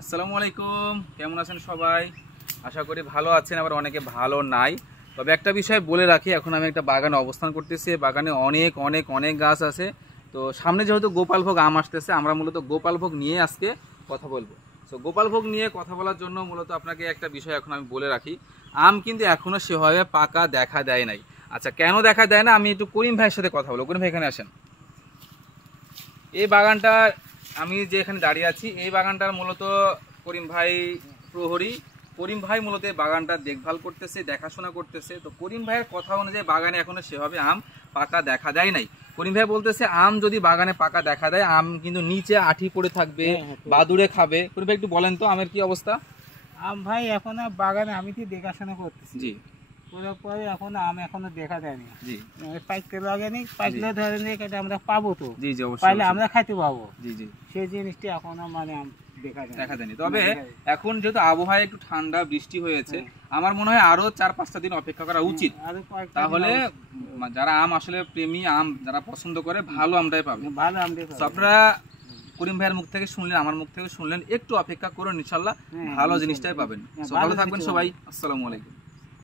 আসসালামু আলাইকুম, কেমন আছেন সবাই? আশা করি ভালো আছেন, আবার অনেকে ভালো নাই। তবে একটা বিষয় বলে রাখি, এখন আমি একটা বাগানে অবস্থান করতেছি। বাগানে অনেক অনেক অনেক গাছ আছে। তো সামনে যেহেতু গোপালভোগ আম আসতেছে, আমরা মূলত গোপালভোগ নিয়ে আজকে কথা বলবো। তো গোপালভোগ নিয়ে কথা বলার জন্য মূলত আপনাকে একটা বিষয় এখন আমি বলে রাখি, আম কিন্তু এখনো সেভাবে পাকা দেখা দেয় নাই। আচ্ছা, কেন দেখা দেয় না, আমি একটু করিম ভাইয়ের সাথে কথা বলবো। করিম ভাই এখানে আসেন। এই বাগানটা, আমি যে এখানে দাঁড়িয়ে আছি, এই বাগানটার মূলত করিম ভাই প্রহরী। করিম ভাই মূলত এই বাগানটা দেখভাল করতেছে, দেখাশোনা করতেছে। তো করিম ভাইয়ের কথা অনুযায়ী বাগানে এখনো সেভাবে আম পাকা দেখা দেয় নাই। করিম ভাই বলতেছে আম যদি বাগানে পাকা দেখা দেয়, আম কিন্তু নিচে আঠি পড়ে থাকবে, বাদুড়ে খাবে। করিম ভাই একটু বলেন তো আমের কি অবস্থা? আম ভাই এখন বাগানে আমি কি দেখাশোনা করতেছি। জি, করার পরে এখন আম এখনো দেখা দেয়নি। জি, পাইতে লাগেনি, পাইলে ধরে নিয়ে এটা আমরা পাবো তো। জি, জি, অবশ্যই পাইলে আমরা খাইতে পাবো। জি, জি, সেই জিনিসটি এখনো মানে আম দেখা দেয়নি। তবে এখন যেহেতু আবহাওয়া একটু ঠান্ডা, বৃষ্টি হয়েছে, আমার মনে হয় আরো 4-5টা দিন অপেক্ষা করা উচিত। তাহলে যারা আম আসলে প্রেমী, আম যারা পছন্দ করে, ভালো আমটাই পাবে। ভালো আমটা আপনারা করিম ভাইয়ের মুখ থেকে শুনলেন, আমার মুখ থেকে শুনলেন, একটু অপেক্ষা করুন, ইনশাল্লাহ ভালো জিনিসটাই পাবেন। ভালো থাকবেন সবাই। আসসালামু আলাইকুম।